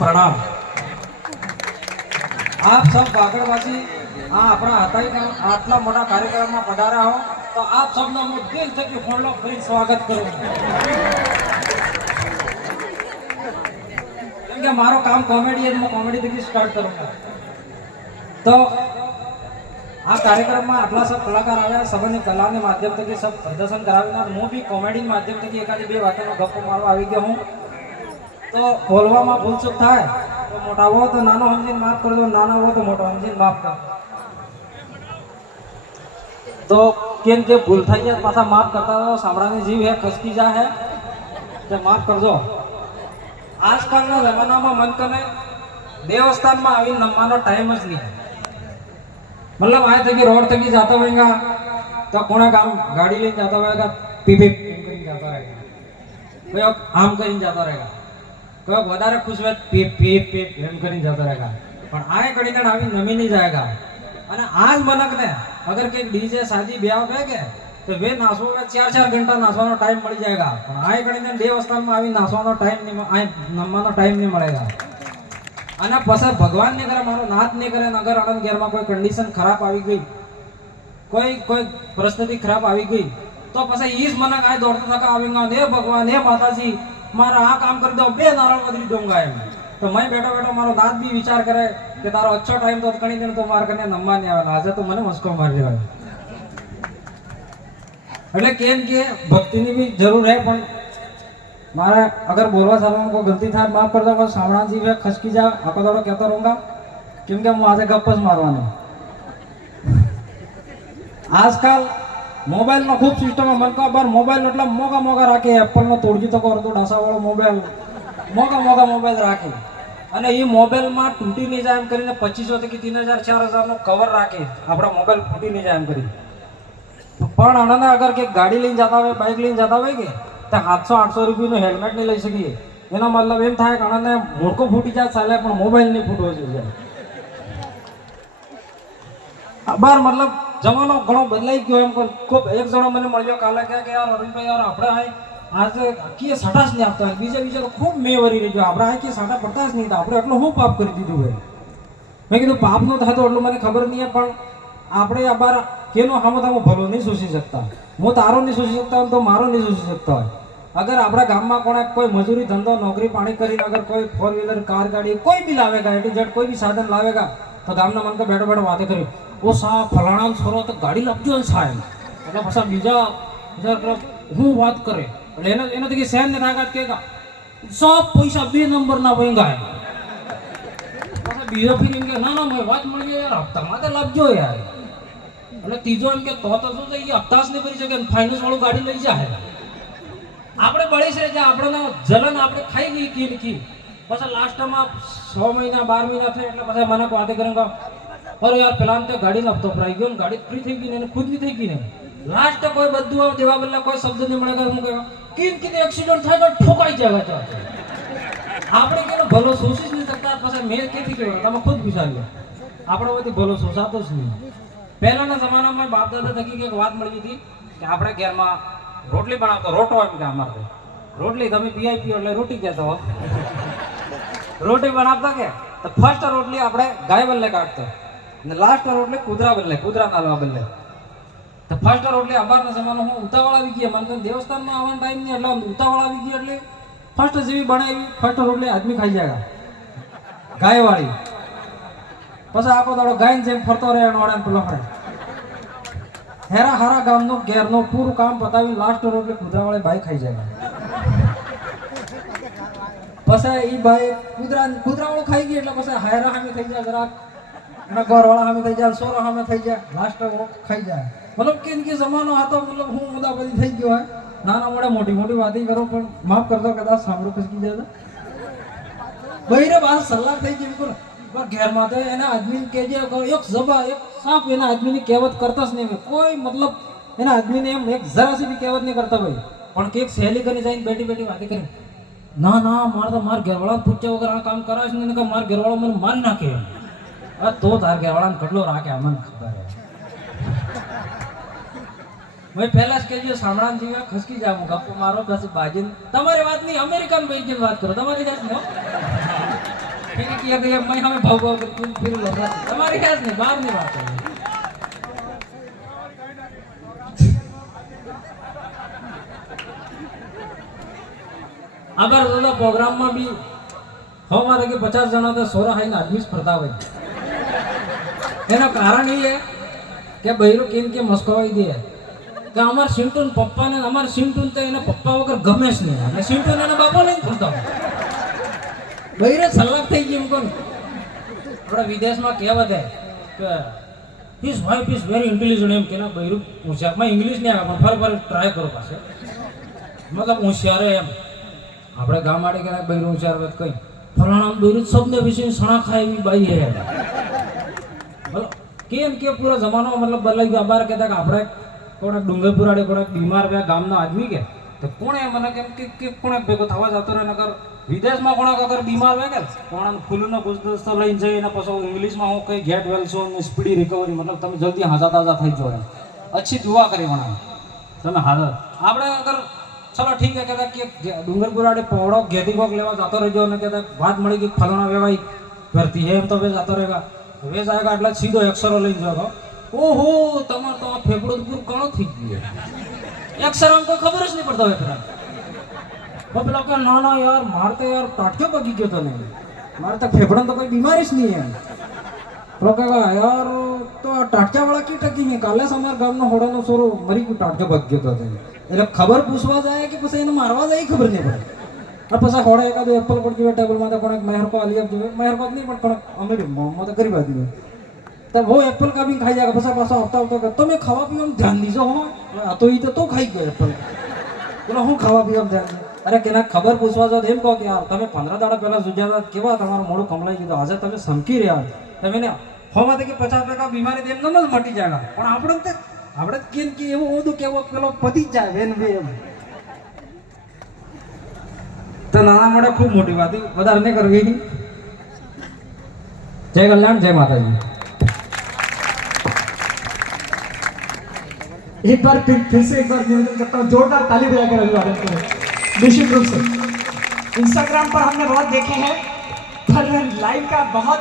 प्रणाम। आप सब बागड़वासी अपना आटला मोटा कार्यक्रम में पधारा हो तो आप सबनो मैं दिल थकी फोनलो फरी स्वागत करूं। क्योंकि मारो काम कॉमेडी है, मैं कॉमेडी थी स्टार्ट करूंगा। तो आ कार्यक्रम में आटला सब कलाकार आया, सबने कला ने माध्यम थी सब प्रदर्शन करावीना हूँ भी कॉमेडी माध्यम थी एकादी बे वातों गप्पो मारवा आई गयो हूँ। तो बोलवामां भूल चूक थाय तो मोटा हो तो नानो समझीने माफ कर दो, नाना हो तो मोटो समझीने माफ कर। तो केम के भूल થઈ જાય પાછા માફ કરતા રહો, સાંભળાની જીવ હે ખસકી જા હે તો માફ કરજો। આજકાલના જમાનામાં મન કને દેવસ્થાનમાં આવીને નમવાનો ટાઈમ જ નહીં। मतलब आए थे कि रोड तक ही जाता होगा तो कोने काम गाड़ी लेके जाता होगा पी पी कहीं जाता रहेगा, कोई आम कहीं जाता रहेगा, कोई વધારે ખુશ હોય પીપ પીપ પીપ એમ કરીને જતો રહેगा। પણ આય કડીને આવી નમી નહીં જાયगा। અને આજ મનકને અગર કે ડીજે શાદી ब्याह पे के तो वे नाचो में 4-4 घंटा नाचવાનો ટાઈમ મળી जाएगा। પણ આય કડીને દેવસ્થાનમાં આવી નાચવાનો ટાઈમ નહીં, આય નમવાનો ટાઈમ નહીં મળेगा। અને પછી ભગવાન ને કરે મારો નાથ ને કરે અગર અનંત ઘેર માં कोई कंडीशन खराब આવી ગઈ, कोई परिस्थिति खराब આવી ગઈ तो પછી ઈસ મનક આય દોડતા થકા આવેगा, हे भगवान हे माताजी मारा आ काम कर दो बे नारायण बदली दूंगा एम। तो मैं बैठो बैठो मारो नाथ भी विचार करे कि तारो अच्छा टाइम तो कणी दिन तो मार कने नम्मा नहीं आवेला, आज तो मने मस्को मार देवा। એટલે કેમ કે ભક્તિની भी જરૂર है, પણ मारा अगर बोलवा चालवामां कोई गलती થાય माफ कर दो, बस सामणा जी वे खसकी जा आको दाड़ो कहतो रहूंगा क्योंकि હું આજે ગપ જ મારવાનો। આજકાલ मोबाइल नो खूब सिस्टम है, मन का बार मोबाइल मतलब मोगा मोगा राखे एप्पल नो तोड़जी तो कर दो डासा वाळो मोबाइल मोगा मोगा मोबाइल राखे અને એ મોબાઈલ માં તૂટી નહીં જાય એમ કરીને 2500 થી 3000 4000 નો કવર રાખે આપણા મોબાઈલ ફૂટી નહીં જાય એમ કરી। પણ આના અગર કે ગાડી લઈને જતા હોય બાઇક લઈને જતા હોય કે તો 700-800 રૂપિયા નો હેલ્મેટ નહીં લઈ શકીએ। એનો મતલબ એમ થાય કે આને મોડકો ફૂટી જાય ચાલે પણ મોબાઈલ નહીં ફૂટવો જોઈએ। બાર मतलब जमानो घणो बदलाई गयो एम खूब। एक जणो मने मळ्यो काले के यार अरुणभाई यार आपणे हाय आज की सटास नहीं आपता बीजे बीजे तो खूब मे वरी रही गयो आपणे हाय की साटा पड़तास नहीं तो आपणे એટલો હું પાપ કરી દીધું ભાઈ। મેં કીધું પાપ નો થાય તો એટલું મને ખબર નહીં है, પણ આપણે અબાર કેનો હામો તો ભલો નહીં સોચી શકતા। હું તારો નહીં સોચી શકતા તો મારો નહીં સોચી શકતા હોય। अगर આપણા ગામમાં કોણે કોઈ મજૂરી ધંધો નોકરી પાણી કરીને अगर कोई 4 व्हीलर कार गाड़ी कोई भी लावेगा ए टू जेड कोई भी साधन लावेगा तो ગામના મન को बैठो बैठो बातें करी वो सा फलाना छोरो तो गाड़ी लपजो साहेब એટલે પાછા બીજા હું વાત કરે એટલે એનાથી કે સહેન ને તાકાત કેગા सब પૈસા બે નંબર ના વંગા પાછા બીજો ફીન કે ના ના મેં વાત મળી જાય યાર હપ્તા માં લપજો યાર। એટલે ત્રીજો એમ કે તો શું છે એ હપ્તાસ નહીં ભરી શકે ફાઇનાન્સ વાળું ગાડી લઈ જાય। આપણે બળી છે જે આપણને જલન આપણે ખાઈ ગઈ કી પછી લાસ્ટમાં 6 મહિના 12 મહિના થાય એટલે પછી મને વાતે કરે अरे यार पेला तो गाड़ी लपतो प्राई गयो गाड़ी फ्री थी गई ने खुद नहीं थी गई ने लास्ट कोई बद्दू देवा बल्ला कोई शब्द नहीं મળेगा। હું કહેવા કિન एक्सीडेंट થાય તો ઠોકાઈ જાगा તો આપણે કેનો ભલો સોચી જ નહીં શકતા। પછી મેં કેથી કહેવા તમે ખુદ વિચાર્યો આપણો વતી ભલો સોચાતો જ નહીં। પહેલાના જમાનામાં બાપ દાદા થકી એક વાત મળી હતી કે આપણે ઘરમાં રોટલી બનાવતો રોટો એમ કે અમારે રોટલી તમે પીઆઈપી એટલે રોટી કહેતો રોટી બનાવતા કે તો ફર્સ્ટ રોટલી આપણે ગાય બલ્લે કાઢતો ને લાસ્ટ રોટલી કૂતરા બલ્લે કૂતરા નાલવા બલ્લે। તો ફર્સ્ટ રોટલી અબારના જમાનો હું ઉતાવળ આવી ગઈ મને દેવસ્થાનમાં આવવાનો ટાઈમ નહીં એટલે ઉતાવળ આવી ગઈ એટલે ફર્સ્ટ જેવી બનાવી ફર્સ્ટ રોટલી આદમી ખાઈ જાય ગાય વાળી। પછી આખો દાડો ગાયને જેમ ફરતો રહે એનવાળાને પેલો ફરે હેરા હારા ગામનો ઘેરનો પૂરું કામ પતાવી લાસ્ટ રોટલી કૂતરાવાળી બાઈ ખાઈ જાય। પછી એ બાઈ કૂતરાવાળું ખાઈ ગઈ એટલે પછી હાયરા હામી થઈ જાય જરાક ना घर वाला हमें થઈ જાય સોરો हमें થઈ જાય લાસ્ટ वो ખાઈ જાય। मतलब કે इनके जमानो હતો मतलब હું મુદા બધી થઈ ગયો है નાના મોટા મોટી મોટી વાતો કરો પણ માફ કરજો કદાચ સાંભળો ખસકી જાય બહીરે બાદ સલાહ થઈ ગઈ બિલકુલ। पर ઘેર માં તો એના આદમી કે જે એક જબા એક સાપ એના આદમીની કહેવત કરતા જ નહીં કોઈ मतलब એના આદમીને એમ એક જરા સી भी કહેવત નહીં કરતા ભાઈ। પણ કે એક સહેલી કરીને જઈને બેઠી બેઠી વાતો કરી ના ના માર તો માર ઘરવાળા પૂછ્યા વગર આ કામ કરાશ ને કે માર ઘરવાળો મને માર નાખે तो तार घरवाળાને કેટલો રાખે અમને ખબર है। मैं पहला के जो सामणान जीवा खसकी जाऊं गप्पो मारो बस बाजीन तमारी बात नहीं अमेरिकन भाई की बात करो तमारी जात नहीं। फिर किया गया मैं हमें भाव भाव करके फिर लगा हमारी क्या नहीं बाहर नहीं बात है अगर दादा प्रोग्राम में भी हमारे के 50 जना तो सोरा है ना आदमी स्पर्धा हुई एना कारण ये है कि बहिरो केन के मस्कोवाई दे કે અમાર સિન્ટુન પપ્પાને અમાર સિન્ટુન તો એના પપ્પા વગર ગમે જ નહીં અને સિન્ટુન એના બાપા લઈને ફરતા બૈરે સલાહ થઈ ગઈ એમ કોણ આપણા વિદેશમાં કહેવત હે કે his wife is very intelligent એમ કે ના બૈરું હોશિયાર માં ઇંગ્લિશ નહીં આવે પણ ફરી ટ્રાય કરો પાસે મતલબ હોશિયાર એમ આપણે ગામ આડે કે બૈરું હોશિયાર વાત કઈ ફલાણા બૈરું શબ્દ વિશે સણા ખાય એવી બાઈ હે કેમ કે પૂરા જમાનો મતલબ બદલાઈ ગયો બાર કહેતા કે આપણે કોણ ડુંગરપુર આડે કોણ બીમાર બે ગામના આદમી કે તો કોણે મને કેમ કે કોણે ભેગો થવા જતો રહે નકર વિદેશમાં કોણ અગર બીમાર હોય કે કોણ ફૂલનો ગુસ્તો લઈને જઈ અને પછી ઇંગ્લિશમાં હું કઈ ગેટ વેલ છો સ્પીડી રિકવરી મતલબ તમે જલ્દી હાજા તાજા થઈ જાઓ અચ્છી દુઆ કરી વણા તમે હાજર આપણે અગર ચલો ઠીક હે કહેતા કે ડુંગરપુર આડે પહોળો ઘેટી કોક લેવા જતો રહેજો અને કહેતા વાત મળી ગઈ ફલાણા વેવાઈ ફરતી હે એમ તો વે જતો રહેગા વે જાયગા એટલે સીધો એક્સરો લઈને જાઓ ઓહો તમાર તો આ ફેફડો પૂરું કાણો થઈ ગયો એક્સરો કોઈ ખબર જ નહીં પડતો હોય ફેરા તો પેલા કે ના ના યાર માર તો યાર ટાટક્યો પગી ગયો તો નહીં મારે તો ફેફડા તો કોઈ બીમારી જ નહીં એમ તો કે યાર તો ટાટક્યા વાળા કી ટકી નહીં કાલે જ અમારા ગામનો હોડાનો સોરો મરી ગયો ટાટક્યો પગી ગયો તો એટલે ખબર પૂછવા જાય કે પછી એને મારવા જાય ખબર નહીં પડે और પછી હોડા એકાદો એપલ પડ ગયો ટેબલ માં તો કોણ મહેર को आलिया जो महेर को नहीं पण कोण अमीर मोहम्मद गरीब आदमी तब वो एप्पल का भी खाई जाएगा बसा बसा हफ्ता हफ्ता तो मैं खावा पीवा में ध्यान दीजो हो तो ही तो खाई गयो एप्पल बोला હું ખાવા પીવા में ध्यान अरे केना खबर पूछवा जो एम કહો કે યાર તમે 15 દાડા પહેલા સુજાતા કેવા તમારું મોઢું કમલાઈ ગયું આજે તમે સમકી રહ્યા તમે ને હોમાં કે 50% બીમારી તેમ ન મટી જાયગા પણ આપણે કેમ કે એવું ઓદું કેવો પેલો પતી જાય વેન વે તો નાના મોડે ખૂબ મોટી વાત વધારે નહીં કરવી જય કલ્યાણ જય માતાજી एक बार फिर से एक बार निवेदन करता हूँ जोरदार ताली बजाकर अभिवादन करें निश्चित रूप से इंस्टाग्राम पर हमने बहुत देखे हैं पर लाइव का बहुत